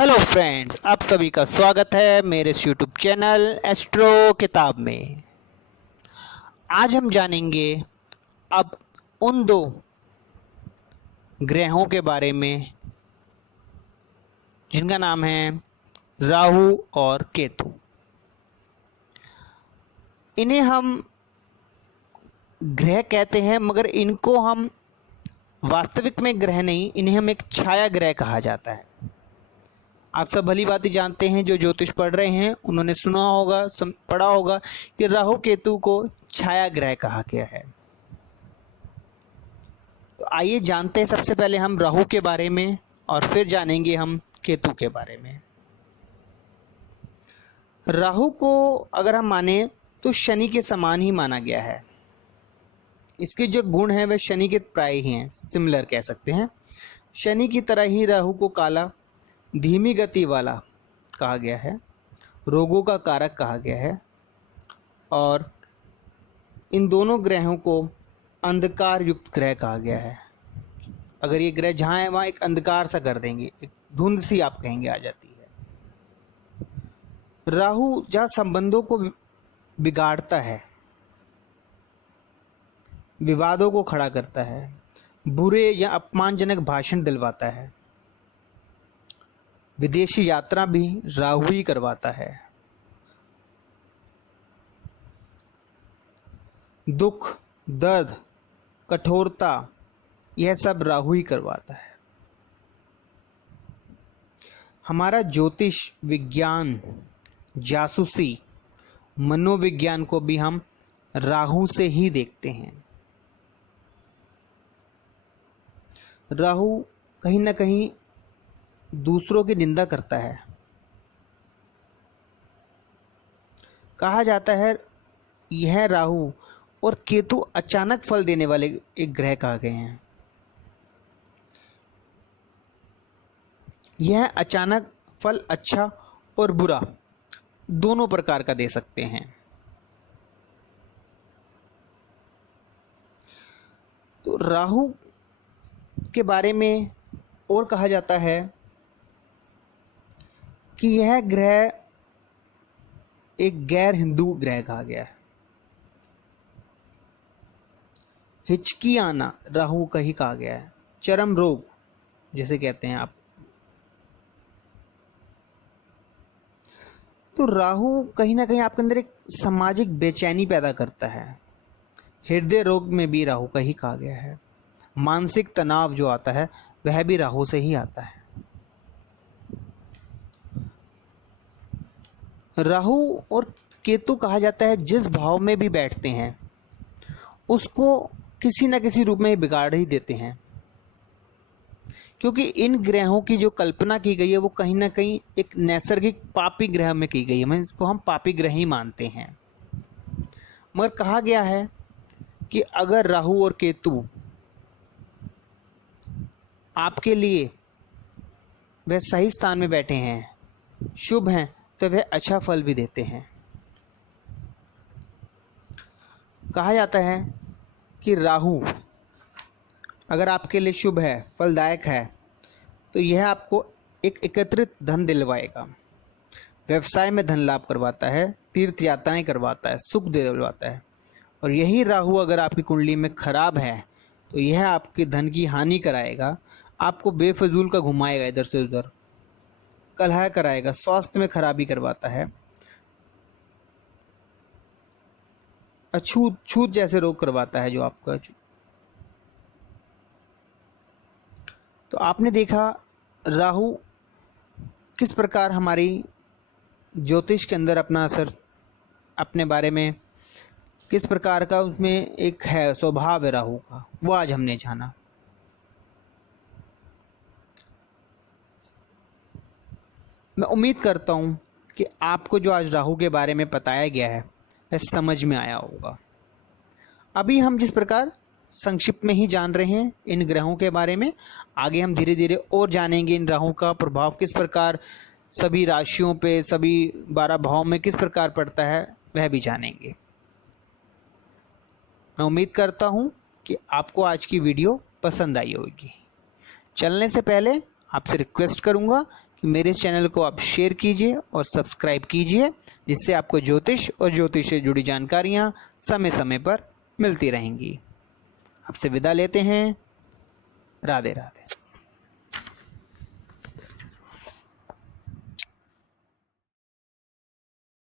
Hello friends, आप सभी का स्वागत है मेरे इस यूट्यूब चैनल एस्ट्रो किताब में। आज हम जानेंगे अब उन दो ग्रहों के बारे में जिनका नाम है राहु और केतु। इन्हें हम ग्रह कहते हैं, मगर इनको हम वास्तविक में ग्रह नहीं, इन्हें हम एक छाया ग्रह कहा जाता है। आप सब भली बात ही जानते हैं, जो ज्योतिष पढ़ रहे हैं उन्होंने सुना होगा, पढ़ा होगा कि राहु केतु को छाया ग्रह कहा गया है। तो आइए जानते हैं सबसे पहले हम राहु के बारे में और फिर जानेंगे हम केतु के बारे में। राहु को अगर हम माने तो शनि के समान ही माना गया है। इसके जो गुण हैं वे शनि के प्राय ही हैं, सिमिलर कह सकते हैं। शनि की तरह ही राहु को काला, धीमी गति वाला कहा गया है, रोगों का कारक कहा गया है और इन दोनों ग्रहों को अंधकार युक्त ग्रह कहा गया है। अगर ये ग्रह जहाँ है वहाँ एक अंधकार सा कर देंगे, एक धुंध सी आप कहेंगे आ जाती है। राहु जहाँ संबंधों को बिगाड़ता है, विवादों को खड़ा करता है, बुरे या अपमानजनक भाषण दिलवाता है, विदेशी यात्रा भी राहु ही करवाता है, दुख, दर्द, कठोरता, यह सब राहु ही करवाता है। हमारा ज्योतिष विज्ञान, जासूसी, मनोविज्ञान को भी हम राहु से ही देखते हैं। राहु कहीं ना कहीं दूसरों की निंदा करता है। कहा जाता है यह राहु और केतु अचानक फल देने वाले एक ग्रह कहा गए हैं। यह अचानक फल अच्छा और बुरा दोनों प्रकार का दे सकते हैं। तो राहु के बारे में और कहा जाता है कि यह ग्रह एक गैर हिंदू ग्रह कहा गया है। हिचकी आना राहु का ही कहा गया है। चरम रोग जिसे कहते हैं आप। तो राहु कहीं ना कहीं आपके अंदर एक सामाजिक बेचैनी पैदा करता है। हृदय रोग में भी राहु का ही कहा गया है। मानसिक तनाव जो आता है वह भी राहु से ही आता है। राहु और केतु कहा जाता है जिस भाव में भी बैठते हैं उसको किसी न किसी रूप में बिगाड़ ही देते हैं, क्योंकि इन ग्रहों की जो कल्पना की गई है वो कहीं ना कहीं एक नैसर्गिक पापी ग्रह में की गई है। मैं इसको हम पापी ग्रह ही मानते हैं। मगर कहा गया है कि अगर राहु और केतु आपके लिए वह सही स्थान में बैठे हैं, शुभ हैं, तो वह अच्छा फल भी देते हैं। कहा जाता है कि राहु अगर आपके लिए शुभ है, फलदायक है, तो यह आपको एक एकत्रित धन दिलवाएगा, व्यवसाय में धन लाभ करवाता है, तीर्थ यात्राएं करवाता है, सुख दिलवाता है। और यही राहु अगर आपकी कुंडली में खराब है तो यह आपके धन की हानि कराएगा, आपको बेफजूल का घुमाएगा, इधर से उधर कलह कराएगा, स्वास्थ्य में खराबी करवाता है, अछूत छूत जैसे रोग करवाता है जो आपका। तो आपने देखा राहु किस प्रकार हमारी ज्योतिष के अंदर अपना असर, अपने बारे में किस प्रकार का उसमें एक है स्वभाव है राहु का, वो आज हमने जाना। मैं उम्मीद करता हूँ कि आपको जो आज राहु के बारे में बताया गया है वह समझ में आया होगा। अभी हम जिस प्रकार संक्षिप्त में ही जान रहे हैं इन ग्रहों के बारे में, आगे हम धीरे धीरे और जानेंगे इन राहु का प्रभाव किस प्रकार सभी राशियों पे, सभी 12 भाव में किस प्रकार पड़ता है, वह भी जानेंगे। मैं उम्मीद करता हूँ कि आपको आज की वीडियो पसंद आई होगी। चलने से पहले आपसे रिक्वेस्ट करूँगा कि मेरे चैनल को आप शेयर कीजिए और सब्सक्राइब कीजिए, जिससे आपको ज्योतिष और ज्योतिष से जुड़ी जानकारियाँ समय समय पर मिलती रहेंगी। आपसे विदा लेते हैं। राधे राधे।